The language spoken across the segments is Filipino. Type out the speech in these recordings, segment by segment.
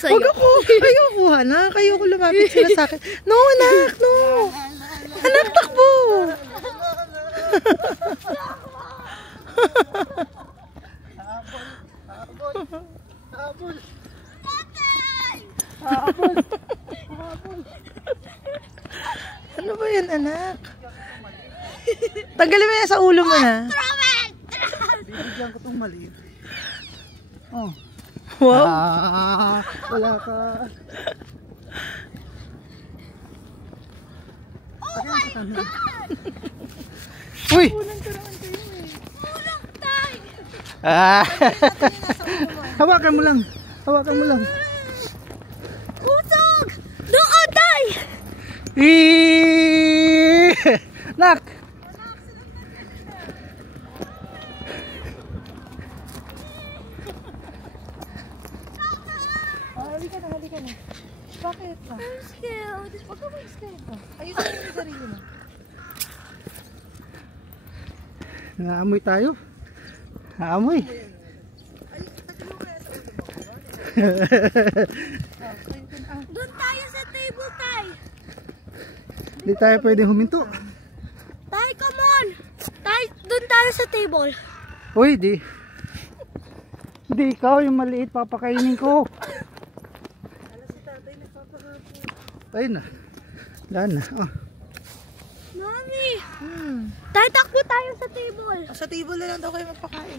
Huwag ako. Kayo kuha na. Kayo ko lumapit sila sa akin. No, anak. No. Anak, takbo. Habol. Ano ba yan, anak? Tanggalin mo yan sa ulo mo na. Bibigyan ko itong maliit. Oh. Wow. Wala ka. Oh my God! Uy! Kulang ka naman kayo eh. Kulang tayo! Hawakan mo lang. Hawakan mo lang. Kusog! Doon tayo! Nak! Halika na, halika na. Bakit ba? I'm scared. Huwag ka mag-scared ba? Ayusin mo yung sarili mo. Naamoy tayo. Naamoy. Doon tayo sa table tayo. Hindi tayo pwedeng huminto. Tay, come on! Tay, doon tayo sa table. Uy, di. Hindi, ikaw yung maliit papakainin ko. Ayun na. Daan na. Oh. Mami! Tay, takbo tayo sa table. Sa table na lang daw kayo magpakain.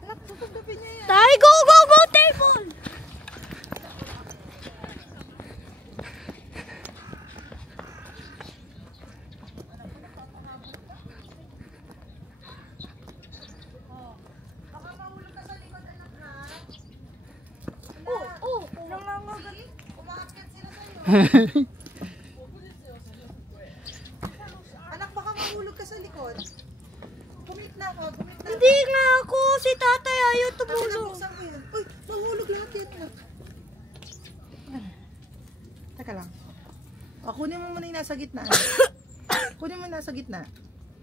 Anak, tutugtupin niya yan. Tay, go, go, go, table! Oh, nangangagat. Umaakit sila sa'yo. Anak, baka mahulog ka sa likod. Gumit na ka, gumit na. Hindi nga ako, si tatay ayaw tumulong. Buksan ko yan. Uy, mahulog lahat yan. Teka lang. O, kunin mo muna yung nasa gitna. Kunin mo yung nasa gitna.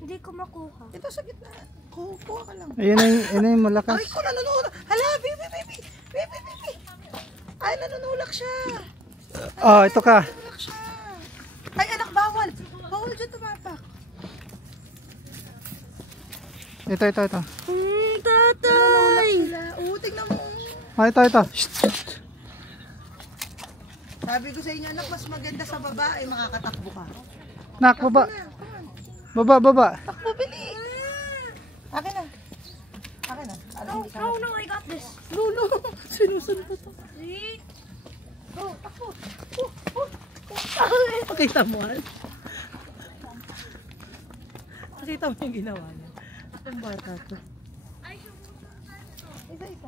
Hindi ko makuha. Ito sa gitna. Kuha ka lang. Ayun na yung malakas. Ay, ko nanunulak. Hala, baby, baby. Baby, baby. Ay, nanunulak siya. Oh, ito ka. Nanunulak siya. Ay, anak, bawal. Bawal dyan tumapak. Ito. Tatay! Oo, tignan mo. Oh, ito. Shh. Sabi ko sa inyo, anak, mas maganda sa babae, makakatakbo ka. Nak, baba. Baba. Takbo, bili. Akin na. Akin na. Alam, hindi ka. No, I got this. Lolo, sinusunod ko to. See? Go, takbo. Pakita mo, han. Nakita mo yung ginawa niya. Ang bata to. Isa-isa.